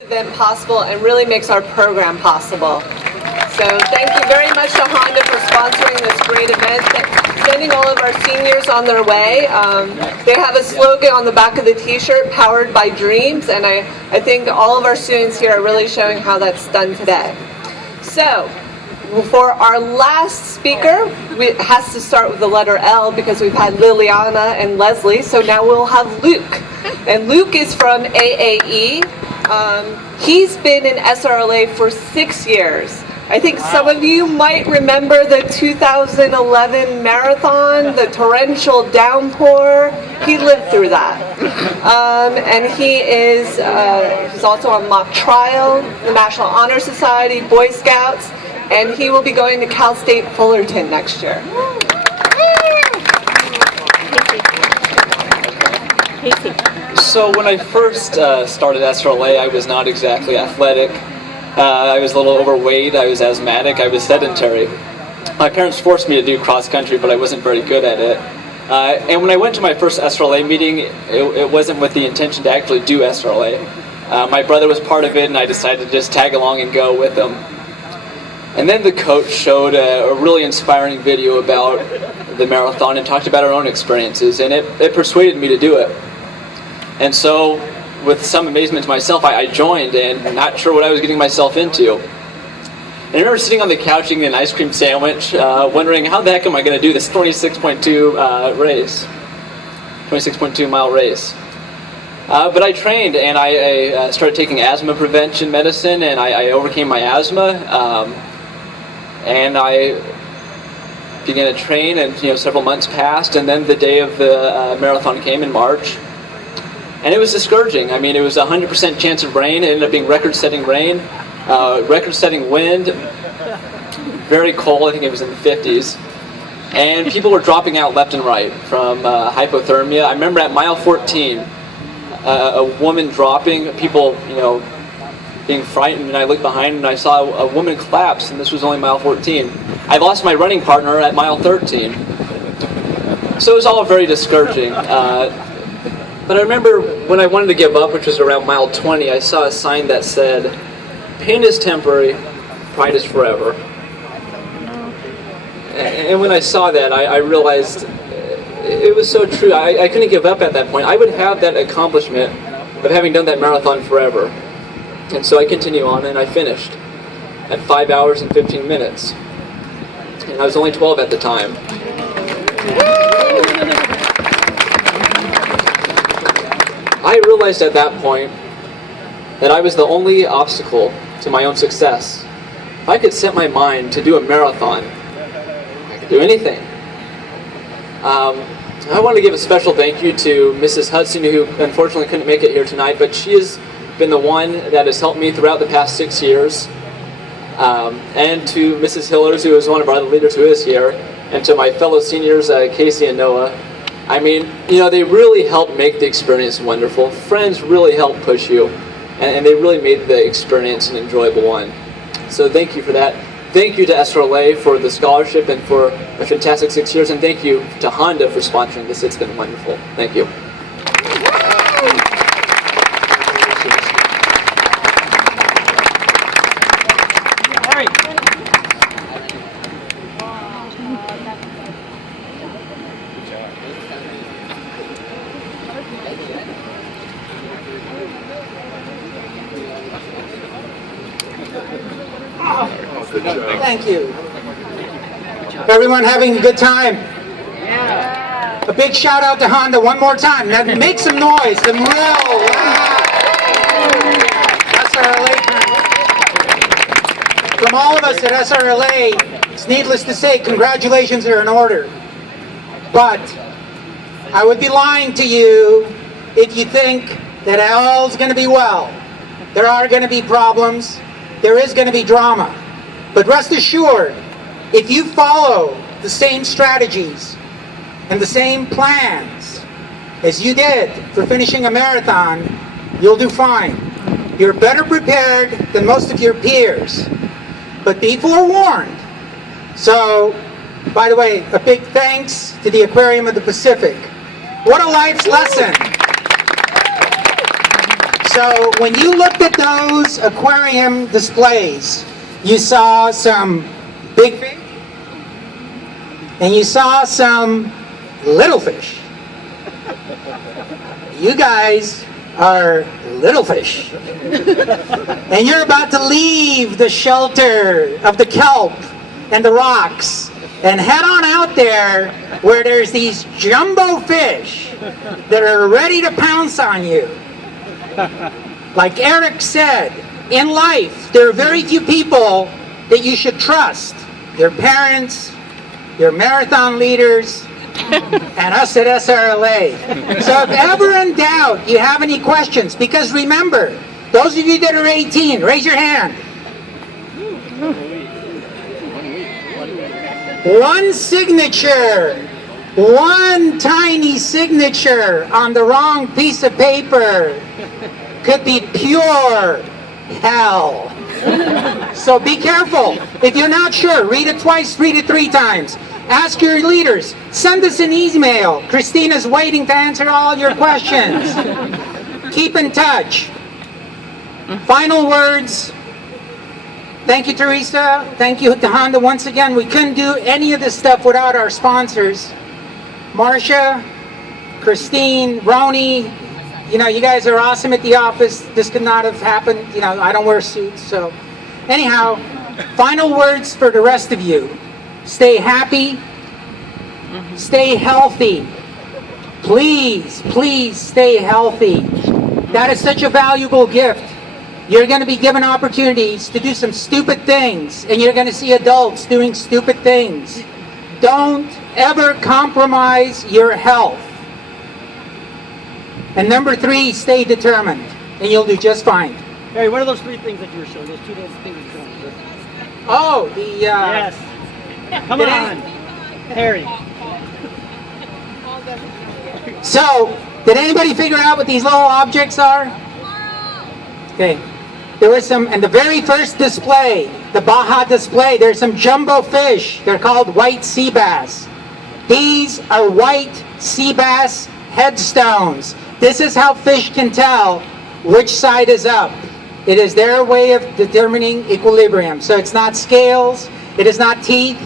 event possible and really makes our program possible. So thank you very much to Honda for sponsoring this great event, sending all of our seniors on their way. They have a slogan on the back of the t-shirt, powered by dreams, and I think all of our students here are really showing how that's done today. So for our last speaker, it has to start with the letter L because we've had Liliana and Leslie, so now we'll have Luke. And Luke is from AAE. He's been in SRLA for 6 years. I think some of you might remember the 2011 marathon, the torrential downpour. He lived through that. And he is he's also on mock trial, the National Honor Society, Boy Scouts, and he will be going to Cal State Fullerton next year. So when I first started SRLA, I was not exactly athletic. I was a little overweight, I was asthmatic, I was sedentary. My parents forced me to do cross country, but I wasn't very good at it. And when I went to my first SRLA meeting, it wasn't with the intention to actually do SRLA. My brother was part of it, and I decided to just tag along and go with him. And then the coach showed a really inspiring video about the marathon and talked about our own experiences, and it persuaded me to do it. And so, with some amazement to myself, I joined and not sure what I was getting myself into. And I remember sitting on the couch eating an ice cream sandwich, wondering how the heck am I going to do this 26.2 race, 26.2 mile race. But I trained and I started taking asthma prevention medicine, and I overcame my asthma. And I began to train, and several months passed, and then the day of the marathon came in March. And it was discouraging. I mean, it was a 100% chance of rain. It ended up being record-setting rain, record-setting wind, very cold. I think it was in the 50s. And people were dropping out left and right from hypothermia. I remember at mile 14, a woman dropping, people, being frightened, and I looked behind and I saw a woman collapse, and this was only mile 14. I lost my running partner at mile 13. So it was all very discouraging. But I remember when I wanted to give up, which was around mile 20, I saw a sign that said, "Pain is temporary, pride is forever." And when I saw that, I realized it was so true. I couldn't give up at that point. I would have that accomplishment of having done that marathon forever. And so I continued on, and I finished at 5 hours and 15 minutes. And I was only 12 at the time. I realized at that point that I was the only obstacle to my own success. If I could set my mind to do a marathon, I could do anything. I want to give a special thank you to Mrs. Hudson, who unfortunately couldn't make it here tonight, but she has been the one that has helped me throughout the past 6 years. And to Mrs. Hillers, who is one of our other leaders who is here, and to my fellow seniors, Casey and Noah. I mean, they really helped make the experience wonderful. Friends really helped push you, and they really made the experience an enjoyable one. So thank you for that. Thank you to SRLA for the scholarship and for a fantastic 6 years, and thank you to Honda for sponsoring this. It's been wonderful. Thank you. Thank you. Everyone having a good time? Yeah. A big shout out to Honda one more time. Now make some noise, some real loud SRLA. From all of us at SRLA, it's needless to say, congratulations are in order. But I would be lying to you if you think that all's going to be well. There are going to be problems. There is going to be drama. But rest assured, if you follow the same strategies and the same plans as you did for finishing a marathon, you'll do fine. You're better prepared than most of your peers. But be forewarned. So, by the way, a big thanks to the Aquarium of the Pacific. What a life's lesson. So when you looked at those aquarium displays, you saw some big fish and you saw some little fish. You guys are little fish. And you're about to leave the shelter of the kelp and the rocks and head on out there where there's these jumbo fish that are ready to pounce on you. Like Eric said, in life, there are very few people that you should trust. Your parents, your marathon leaders, and us at SRLA. So if ever in doubt you have any questions, because remember, those of you that are 18, raise your hand. One signature, one tiny signature on the wrong piece of paper could be pure hell. So be careful. If you're not sure, read it twice, read it 3 times. Ask your leaders. Send us an email. Christina's waiting to answer all your questions. Keep in touch. Final words. Thank you, Teresa. Thank you to Honda once again. We couldn't do any of this stuff without our sponsors. Marcia, Christine, Roni, you know, you guys are awesome at the office. This could not have happened. You know, I don't wear suits, so. Anyhow, final words for the rest of you. Stay happy. Stay healthy. Please, please stay healthy. That is such a valuable gift. You're going to be given opportunities to do some stupid things, and you're going to see adults doing stupid things. Don't ever compromise your health. And number 3, stay determined, and you'll do just fine. Harry, what are those 3 things that you were showing? Those 2 little things you were showing? Oh, the... Yes. Come on, Harry. So, did anybody figure out what these little objects are? Okay. There was some, in the very first display, the Baja display, there's some jumbo fish. They're called white sea bass. These are white sea bass headstones. This is how fish can tell which side is up. It is their way of determining equilibrium. So it's not scales, it is not teeth.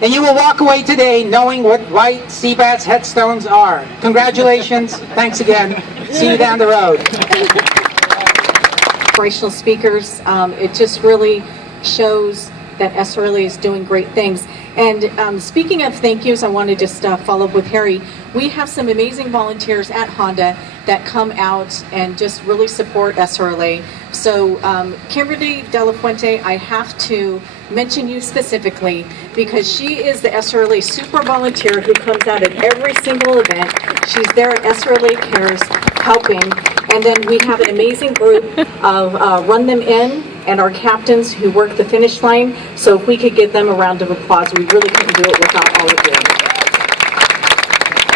And you will walk away today knowing what white sea bass headstones are. Congratulations. Thanks again. See you down the road. Inspirational speakers. It just really shows that SRLA is doing great things. And speaking of thank yous, I want to just follow up with Harry. We have some amazing volunteers at Honda that come out and just really support SRLA. So Kimberly De La Fuente, I have to mention you specifically because she is the SRLA super volunteer who comes out at every single event. She's there at SRLA Cares helping. And then we have an amazing group of Run Them In and our captains who work the finish line. So if we could give them a round of applause, we really couldn't do it without all of you.